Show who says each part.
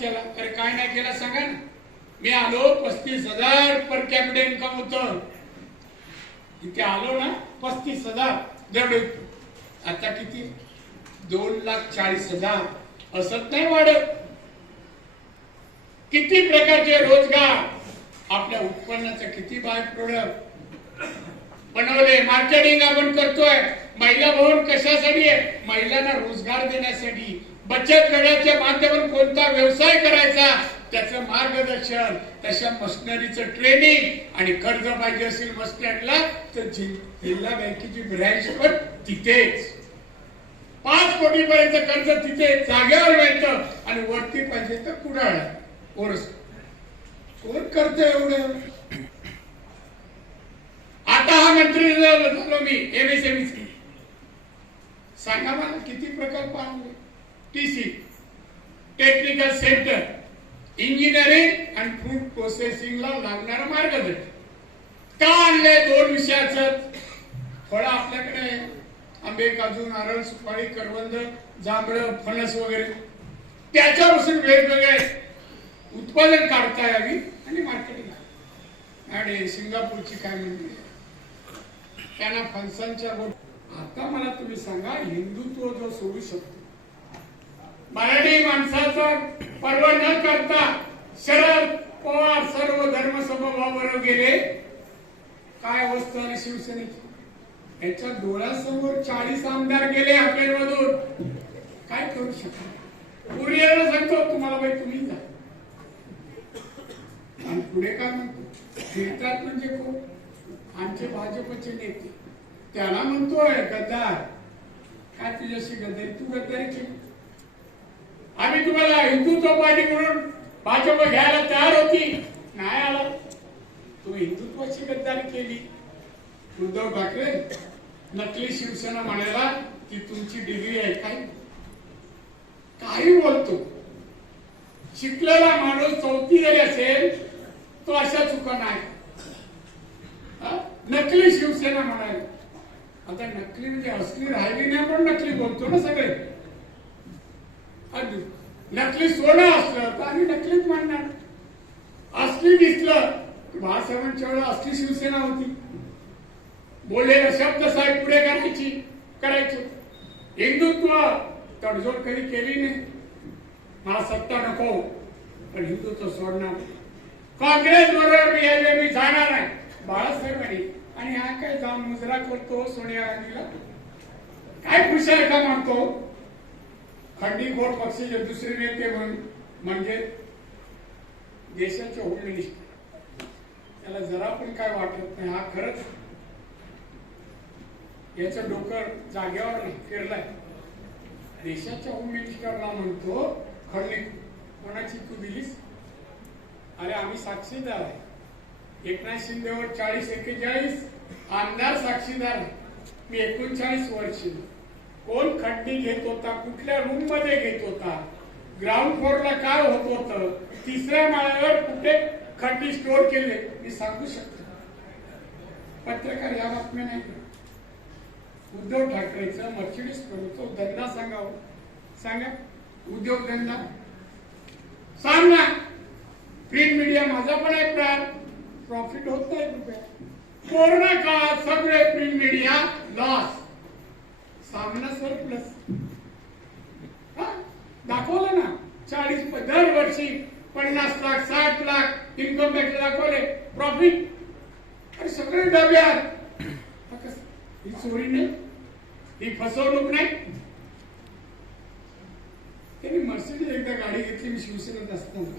Speaker 1: केला अरे काय नाही केला सांगा ना. मी आलो पस्तीस हजार पर कॅपिटल इन्कम होत इथे आलो ना पस्तीस हजार दर आता किती? दोन लाख चाळीस हजार. असत नाही वाढत. किती प्रकारचे रोजगार? आपल्या उत्पन्नाचा किती बाय प्रोडक्ट बनवले मार्केटिंग आपण करतोय. महिला भवन कशासाठी आहे? महिलांना रोजगार देण्यासाठी. बचत गटाच्या माध्यमातून कोणता व्यवसाय करायचा? त्याचं मार्गदर्शन तशा मशनरीचं ट्रेनिंग आणि कर्ज पाहिजे असेल मशिनरीला तर जिल्हा बँकेची ब्रँच पण तिथेच. पाच कोटी पर्यंत कर्ज तिथे जागेवर मिळतं आणि वरती पाहिजे तर कुडाळ कोण करतं एवढं? आता हा मंत्री झालो मी एमएसएमसी सांगा मला किती प्रकल्प आणले? टीसी टेक्निकल सेंटर इंजिनिअरिंग आणि फूड प्रोसेसिंगला लागणार मार्गदर्शन. का आणले दोन विषयाचं? फळ आपल्याकडे आंबे काजू नारळ सुपारी करवंद जांभळं फणस वगैरे. त्याच्यापासून वेगवेगळे उत्पादन काढता यावी आणि मार्केटिंग आणि सिंगापूरची काय म्हणते? त्यांना फणसांच्या आता मला तुम्ही सांगा हिंदुत्व जो सोडू शकतो. मराठी माणसाचा पर्व न करता शरद पवार सर्व धर्म गेले. काय अवस्था आणि शिवसेनेची? याच्या डोळ्यासमोर चाळीस आमदार गेले हॉटेलमधून काय करू शकता? कुरिअरला सांगतो तुम्हाला बाई तुम्ही जा. आणि पुढे काय म्हणतो? फिरतात म्हणजे कोण? आमचे भाजपचे नेते त्याला म्हणतोय गद्दार काय तुझ्याशी गद्दारी? तू गद्दारी केली आम्ही तुम्हाला हिंदुत्व पार्टी म्हणून भाजप घ्यायला तयार होती. नाही आला. तुम्ही हिंदुत्वाची गद्दारी केली. उद्धव ठाकरे नकली शिवसेना म्हणायला की तुमची डिग्री आहे काय? काही बोलतो. शिकलेला माणूस चौथी जरी असेल तो अशा चुका नाही. नकली शिवसेना म्हणाली आता नकली म्हणजे असली राहिली नाही पण नकली बोलतो ना सगळे. नकली सोनं असलं तर आम्ही नकलीच मानणार. असली दिसलं की बाळासाहेबांच्या वेळेला असली शिवसेना होती. बोललेला शब्द साहेब पुढे करायची करायचे. हिंदुत्व तडजोड कधी केली नाही. मला सत्ता नको पण हिंदुत्व सोडणार काँग्रेस बरोबर मी मी जाणार आहे. बाळासाहेबांनी आणि हा काय जाऊन मुजरा करतो सोनिया गांधीला काय खुशाल का मानतो खंडी घोट पक्षाचे दुसरे नेते म्हणून म्हणजे देशाचे होम मिनिस्टर त्याला जरा पण काय वाटत नाही. हा खरंच याचं डोकं जागेवर नाही, फिरलाय. देशाच्या होम मिनिस्टरला म्हणतो खंडी कोणाची तू दिलीस? अरे आम्ही साक्षीदार आहे. एकनाथ शिंदेवर चाळीस एक्केचाळीस. आमदार साक्षीदार मी एकोणचाळीस वर्ष. कोण खड्डी घेत होता कुठल्या रूममध्ये घेत होता? ग्राउंड फ्लोअरला काय होत होतं? तिसऱ्या माळ्यावर कुठे खड्डी स्टोअर केले? मी सांगू शकतो. पत्रकार या बातम्या नाही उद्धव ठाकरेचं मर्सिडीज प्रभूचं धंदा सांगावं हो. सांगा. उद्योग धंदा. सांग. ना प्रिंट मीडिया माझा पण आहे प्रार प्रॉफिट होत नाही रुपया कोरोना काळात सगळे print media loss Saamana surplus दाखवलं ना? चाळीस दरवर्षी पन्नास लाख साठ लाख इन्कम टॅक्स दाखवले. प्रॉफिट अरे सगळे डब्यात. ही चोरी नाही. ही फसवणूक नाही. त्यांनी मर्सिडीज एकदा गाडी घेतली मी शिवसेनेत असताना.